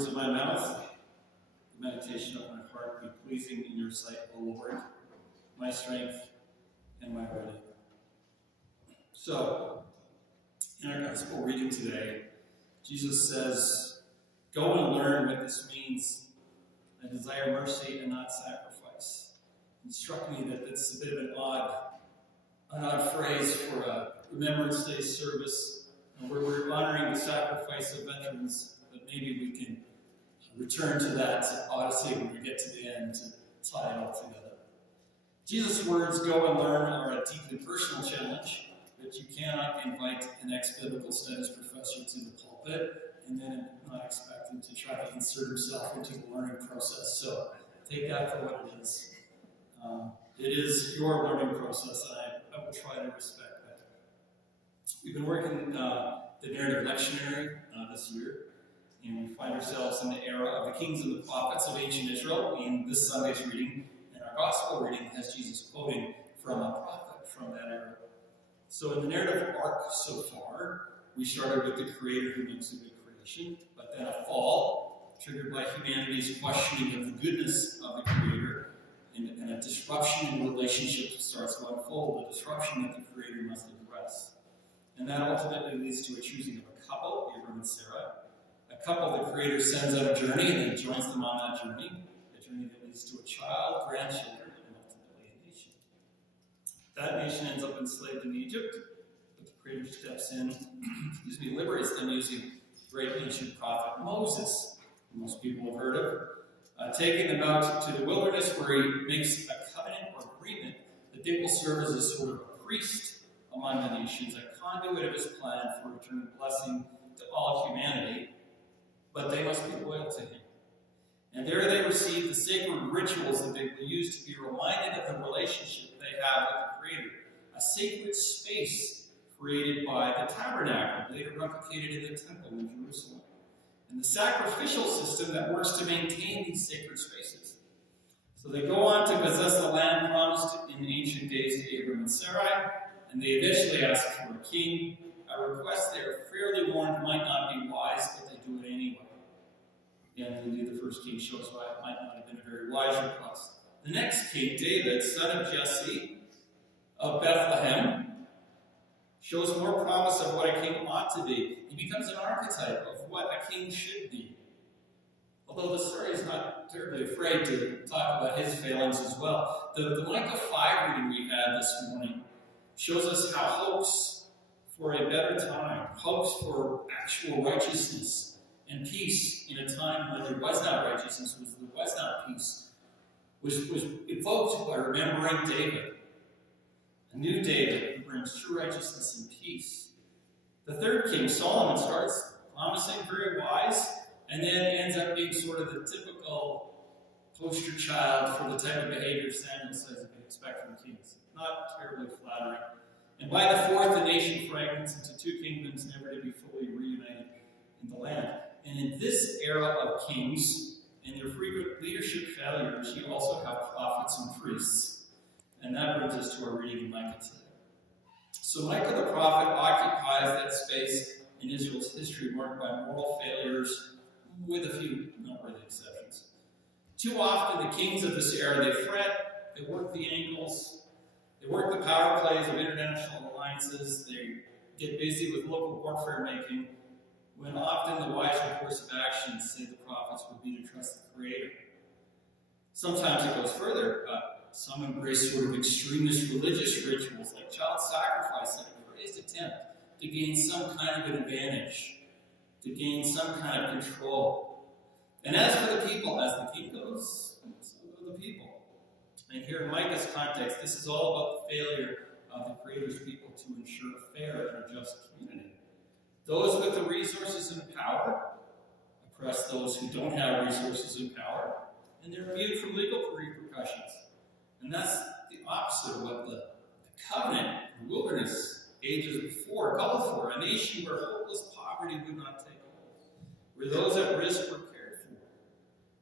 words of my mouth, the meditation of my heart be pleasing in your sight, O Lord, my strength and my redeemer. So, in our gospel reading today, Jesus says, go and learn what this means. I desire mercy and not sacrifice. It struck me that it's a bit of an odd phrase for a Remembrance Day service, where we're honoring the sacrifice of veterans, but maybe we can return to that odyssey when we get to the end to tie it all together. Jesus' words, go and learn, are a deeply personal challenge, but you cannot invite an ex-biblical studies professor to the pulpit and then not expect him to try to insert himself into the learning process. So take that for what it is. It is your learning process, and I will try to respect that. We've been working the narrative lectionary this year, and we find ourselves in the era of the kings and the prophets of ancient Israel in this Sunday's reading, and our gospel reading has Jesus quoting from a prophet from that era. So in the narrative arc so far, we started with the Creator who makes a good creation, but then a fall, triggered by humanity's questioning of the goodness of the Creator, and a disruption in relationships starts to unfold, a disruption that the Creator must address. And that ultimately leads to a choosing of a couple, Abram and Sarah. A couple the Creator sends on a journey and then joins them on that journey, a journey that leads to a child, grandchildren, and ultimately a nation. That nation ends up enslaved in Egypt, but the Creator steps in, liberates them using the great ancient prophet Moses, who most people have heard of, taking them out to the wilderness where he makes a covenant or agreement that they will serve as a sort of a priest among the nations, a conduit of his plan for eternal blessing to all of humanity, but they must be loyal to him. And there they receive the sacred rituals that they will use to be reminded of the relationship they have with the Creator, a sacred space created by the tabernacle, later replicated in the temple in Jerusalem, and the sacrificial system that works to maintain these sacred spaces. So they go on to possess the land promised in ancient days to Abram and Sarai, and they eventually ask for a king, a request they are fairly warned might not be wise, but they do it anyway. And indeed, the first king shows why it might not have been a very wise request. The next king, David, son of Jesse of Bethlehem, shows more promise of what a king ought to be. He becomes an archetype of what a king should be. Although the story is not terribly afraid to talk about his failings as well. The Micah 5 reading we had this morning shows us how hopes for a better time, hopes for actual righteousness and peace in a time when there was not righteousness, there was not peace, was evoked by remembering David. A new David who brings true righteousness and peace. The third king, Solomon, starts promising very wise, and then ends up being sort of the typical poster child for the type of behavior Samuel says you can expect from kings. Not terribly flattering. And by the fourth, the nation fragments into two kingdoms, never to be fully reunited in the land. And in this era of kings and their frequent leadership failures, you also have prophets and priests. And that brings us to our reading in Micah today. So Micah the prophet occupies that space in Israel's history marked by moral failures, with a few noteworthy exceptions. Too often the kings of this era, they fret, they work the angles, they work the power plays of international alliances, they get busy with local warfare making, when often the wiser course of action, say the prophets, would be to trust the Creator. Sometimes it goes further. Some embrace sort of extremist religious rituals like child sacrifice and a crazed attempt to gain some kind of an advantage, to gain some kind of control. And as for the people, as the king goes, so go the people. And here in Micah's context, this is all about the failure of the Creator's people to ensure a fair and a just community. Those with the resources and power oppress those who don't have resources and power, and they're immune from legal repercussions. And that's the opposite of what the covenant, the wilderness, ages before called for, a nation where hopeless poverty would not take hold, where those at risk were cared for,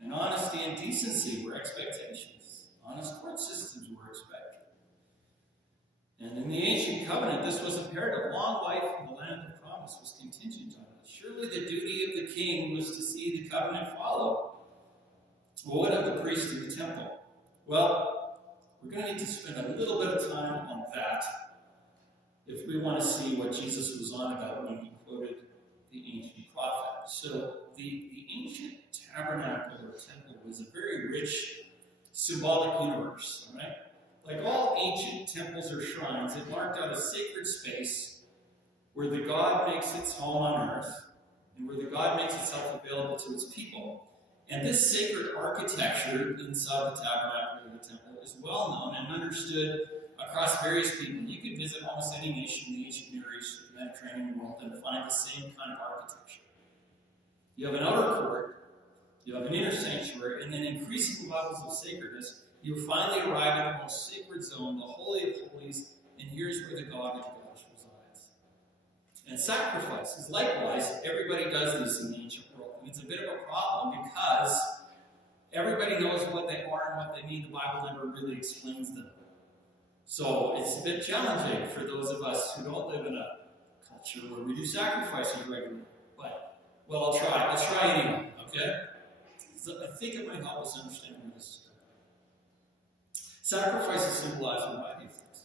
and honesty and decency were expectations, honest court systems were expected. And in the ancient covenant, this was imperative. Long life in the land of promise was contingent on it. Surely the duty of the king was to see the covenant followed. Well, what of the priest in the temple? Well, we're going to need to spend a little bit of time on that if we want to see what Jesus was on about when he quoted the ancient prophet. So the ancient tabernacle or temple was a very rich symbolic universe, right? Like all ancient temples or shrines, it marked out a sacred space where the God makes its home on earth and where the God makes itself available to its people. And this sacred architecture inside the tabernacle or the temple is well known and understood across various people. You could visit almost any nation in the ancient Near East or the Mediterranean world and find the same kind of architecture. You have an outer court, you have an inner sanctuary, and then increasing levels of sacredness, you finally arrive at the most sacred zone, the Holy of Holies, and here's where the God of gods resides. And sacrifices, likewise, everybody does this in the ancient world. And it's a bit of a problem because everybody knows what they are and what they mean. The Bible never really explains them. So it's a bit challenging for those of us who don't live in a culture where we do sacrifices regularly. But, well, I'll try. Let's try anyway, okay? So I think it might help us understand where this is going. Sacrifices symbolize a variety of things.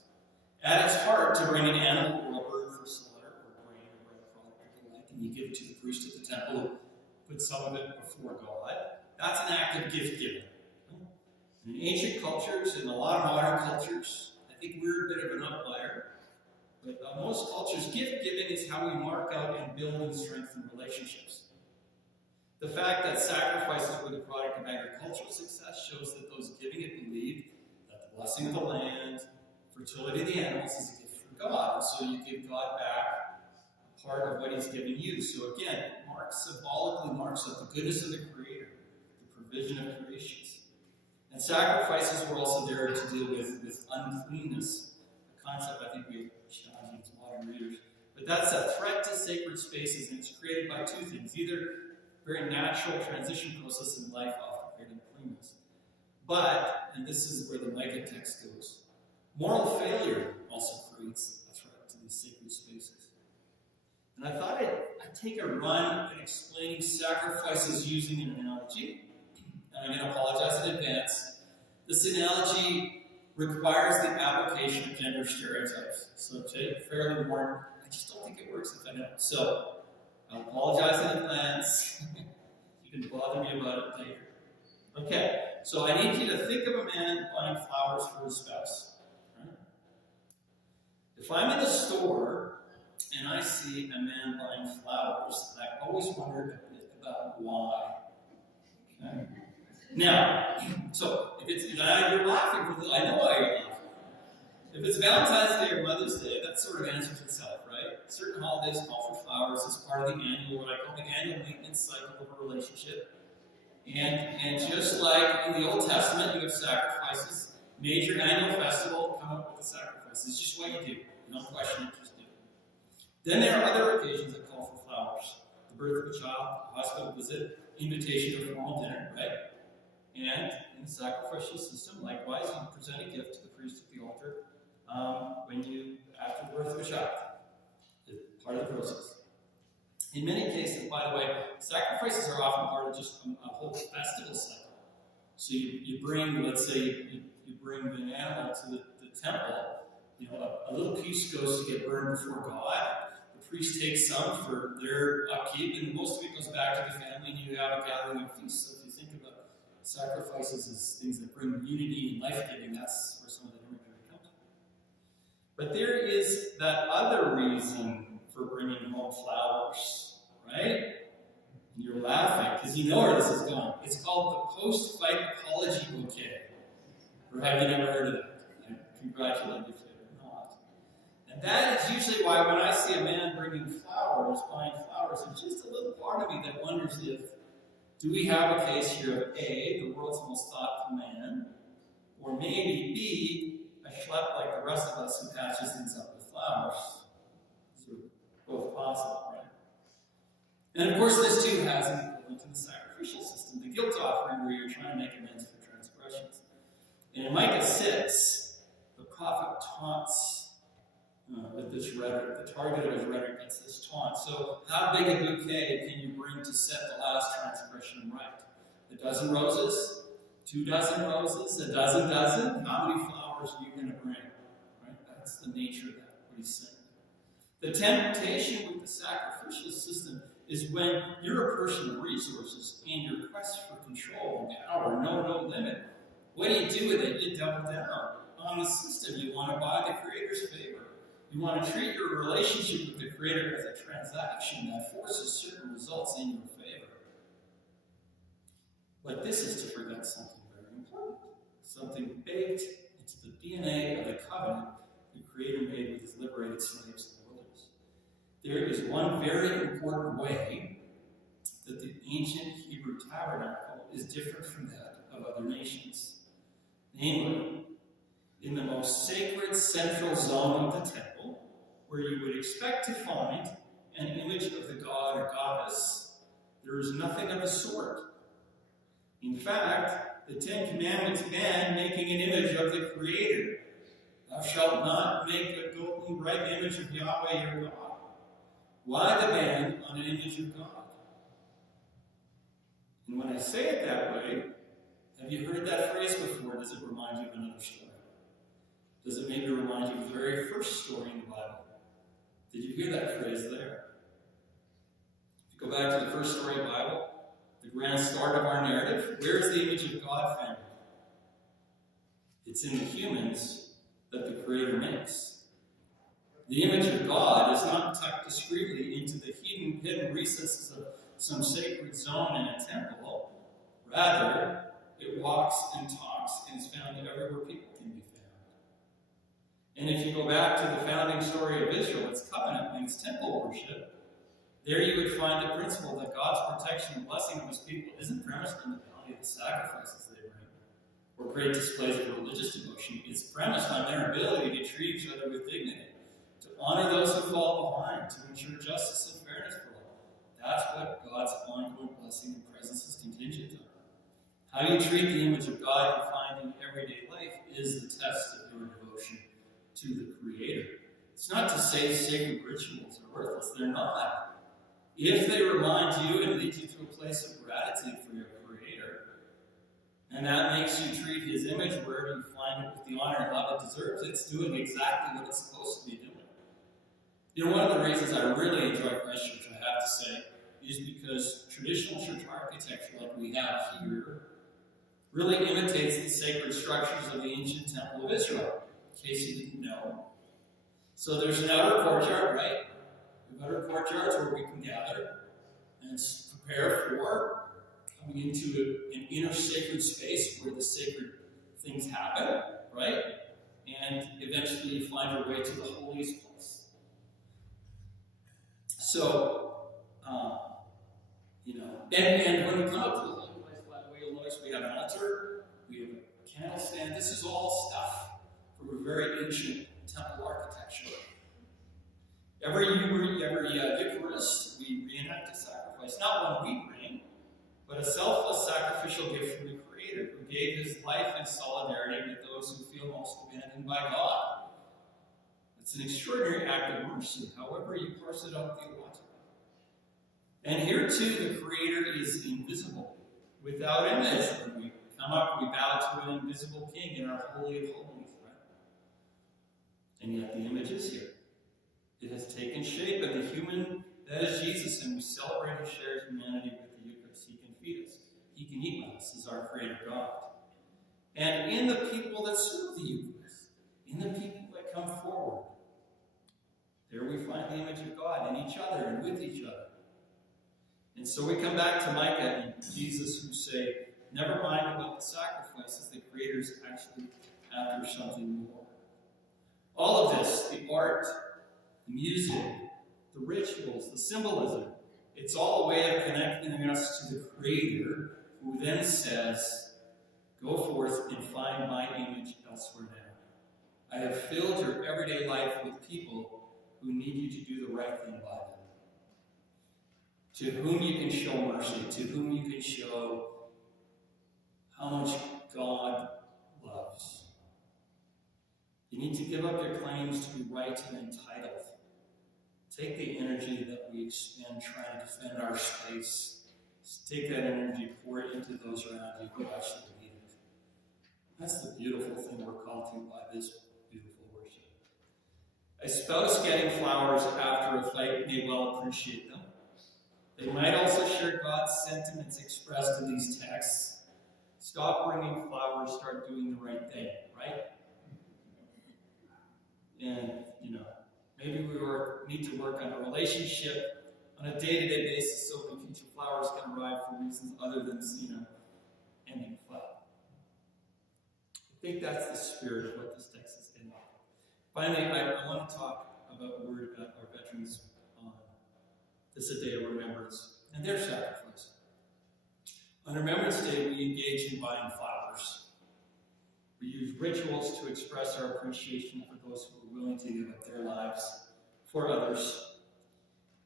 At its heart, to bring an animal or a bird for slaughter, or grain or bread product or the like, and you give it to the priest at the temple, put some of it before God. That's an act of gift giving. In ancient cultures, in a lot of modern cultures, I think we're a bit of an outlier. But most cultures, gift giving is how we mark out and build and strengthen relationships. The fact that sacrifices were the product of agricultural success shows that those giving it believed that the blessing of the land, fertility of the animals is a gift from God. And so you give God back a part of what he's given you. So again, it symbolically marks up the goodness of the Creator, the provision of creations. And sacrifices were also there to deal with uncleanness, a concept I think we challenge as modern readers. But that's a threat to sacred spaces, and it's created by two things. Either very natural transition process in life often creating uncleanness. But, and this is where the Micah text goes, moral failure also creates a threat to these sacred spaces. And I thought I'd take a run at explaining sacrifices using an analogy. And I'm going to apologize in advance. This analogy requires the application of gender stereotypes. So take fairly warned, I just don't think it works if I don't. So I'll apologize in advance. You can bother me about it later. Okay, so I need you to think of a man buying flowers for his spouse. Right? If I'm in a store and I see a man buying flowers, I always wonder a bit about why. Okay? Now, so if it's, you're laughing, I know why you're laughing. If it's Valentine's Day or Mother's Day, that sort of answers itself, right? Certain holidays call for flowers as part of the annual, what I call the annual maintenance cycle of a relationship. And just like in the Old Testament, you have sacrifices. Major annual festival, come up with the sacrifice. It's just what you do. You don't question it, just do it. Then there are other occasions that call for flowers. The birth of a child, a hospital visit, invitation to a formal dinner, right? And in the sacrificial system, likewise, you present a gift to the priest at the altar after the birth of a child. It's part of the process. In many cases, by the way, sacrifices are often part of just a whole festival cycle. So you bring, let's say, you bring the animal to the temple. A little piece goes to get burned before God. The priest takes some for their upkeep, and most of it goes back to the family, and you have a gathering of feasts. So if you think about sacrifices as things that bring unity and life-giving, that's where some of the imagery comes from. But there is that other reason for bringing home flowers, right? And you're laughing because you know where this is going. It's called the post-fight apology bouquet. Or have you never heard of that? I congratulate you if you're not. And that is usually why when I see a man buying flowers, there's just a little part of me that wonders do we have a case here of A, the world's most thoughtful man, or maybe B, a schlep like the rest of us who patches things up with flowers? So both possible, right? And of course, this too has an equivalent to the sacrificial system, the guilt offering, where you're trying to make amends for transgressions. And in Micah 6, the prophet taunts with this rhetoric. The target of his rhetoric is this taunt. So how big a bouquet can you bring to set the last transgression right? A dozen roses? 2 dozen roses? A dozen? How many flowers are you going to bring? Right? That's the nature of that, what he's saying. The temptation with the sacrificial system is when you're a person of resources and your quest for control and power, no limit. What do you do with it? You double down on the system. You want to buy the Creator's favor. You want to treat your relationship with the Creator as a transaction that forces certain results in your favor. But this is to forget something very important, something baked into the DNA of the covenant the Creator made with his liberated slaves in the wilderness. There is one very important way that the ancient Hebrew tabernacle is different from that of other nations. Namely, in the most sacred central zone of the temple, where you would expect to find an image of the god or goddess, there is nothing of the sort. In fact, the 10 Commandments ban making an image of the Creator. Thou shalt not make a golden right image of Yahweh your God. Why the ban on an image of God? And when I say it that way, have you heard that phrase before? Does it remind you of another story? Does it maybe remind you of the very first story in the Bible? Did you hear that phrase there? If you go back to the first story of the Bible, the grand start of our narrative, where is the image of God found? It's in the humans that the Creator makes. The image of God is not tucked discreetly into the hidden recesses of some sacred zone in a temple. Rather, it walks and talks and is found everywhere people can be found. And if you go back to the founding story of Israel, its covenant and its temple worship, there you would find the principle that God's protection and blessing of his people isn't premised on the bounty of the sacrifices they bring or great displays of religious devotion. It's premised on their ability to treat each other with dignity, to honor those who fall behind, to ensure justice and fairness for all. That's what God's ongoing blessing and presence is contingent on. How you treat the image of God you find in everyday life is the test of your devotion to the Creator. It's not to say sacred rituals are worthless. They're not. If they remind you and lead you to a place of gratitude for your Creator, and that makes you treat his image wherever you find it with the honor and love it deserves, it's doing exactly what it's supposed to be doing. You know, one of the reasons I really enjoy Christchurch, I have to say, is because traditional church architecture like we have here really imitates the sacred structures of the ancient temple of Israel, in case you didn't know. So there's an outer courtyard, right? We have outer courtyards where we can gather and prepare for coming into an inner sacred space where the sacred things happen, right? And eventually you find your way to the holiest place. So, and when we come up to the holy place, by the way, you'll notice we have an altar, we have a candle stand. This is all stuff from a very ancient temple architecture. Every Eucharist, we reenact a sacrifice, not one we bring, but a selfless sacrificial gift from the Creator, who gave his life in solidarity with those who feel most abandoned by God. It's an extraordinary act of mercy, however you parse it out theologically. And here too, the Creator is invisible, without image. When we come up, we bow to an invisible King in our Holy of Holies, right? And yet the image is here. It has taken shape, and the human, that is Jesus, and we celebrate and share humanity with the Eucharist. He can feed us. He can eat with us as our Creator God. And in the people that serve the Eucharist, in the people that come forward, there we find the image of God in each other and with each other. And so we come back to Micah and Jesus, who say, never mind about the sacrifices, the Creator's actually after something more. All of this, the art, the music, the rituals, the symbolism, it's all a way of connecting us to the Creator, who then says, go forth and find my image elsewhere now. I have filled your everyday life with people who need you to do the right thing by them, to whom you can show mercy, to whom you can show how much God loves. You need to give up your claims to be right and entitled. Take the energy that we expend trying to defend our space. Take that energy, pour it into those around you who actually need it. That's the beautiful thing we're called to by this beautiful worship. A spouse getting flowers after a fight may well appreciate them. They might also share God's sentiments expressed in these texts. Stop bringing flowers, start doing the right thing, right? And, maybe we need to work on a relationship on a day-to-day basis so when future flowers can arrive for reasons other than, ending a fight. I think that's the spirit of what this text is getting at. Finally, I want to talk about a word about our veterans. This is a day of remembrance and their sacrifice. On Remembrance Day, we engage in buying flowers. We use rituals to express our appreciation for those who are willing to give up their lives for others.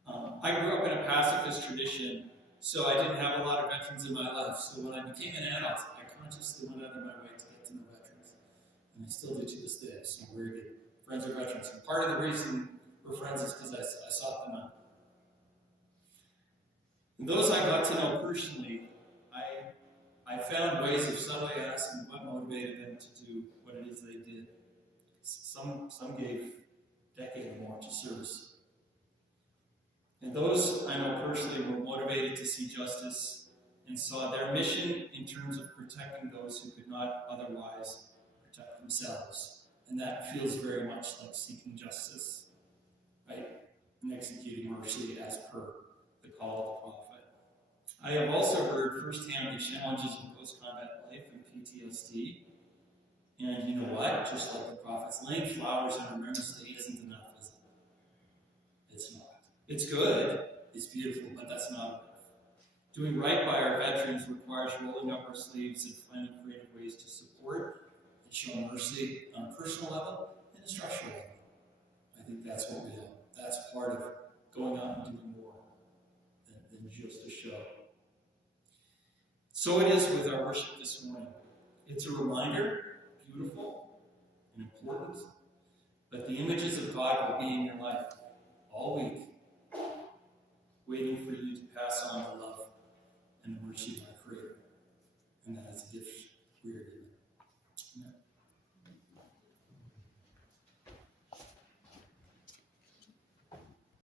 I grew up in a pacifist tradition, so I didn't have a lot of veterans in my life. So when I became an adult, I consciously went out of my way to get to know veterans. And I still do to this day. So we're good friends with veterans. And part of the reason we're friends is because I sought them out. And those I got to know personally, I found ways of subtly asking what motivated them to do what it is they did. Some gave a decade or more to service. And those I know personally were motivated to see justice and saw their mission in terms of protecting those who could not otherwise protect themselves. And that feels very much like seeking justice, right? And executing mercy as per the call of the prophet. I have also heard firsthand the challenges in post-combat life and PTSD. And you know what? Just like the prophets, laying flowers on Remembrance Day isn't enough, is it? It's not. It's good, it's beautiful, but that's not enough. Doing right by our veterans requires rolling up our sleeves and finding creative ways to support and show mercy on a personal level and a structural level. I think that's what we have. That's part of going out and doing more than just a show. So it is with our worship this morning. It's a reminder, beautiful and important, but the images of God will be in your life all week, waiting for you to pass on the love and the mercy of our Creator. And that is a gift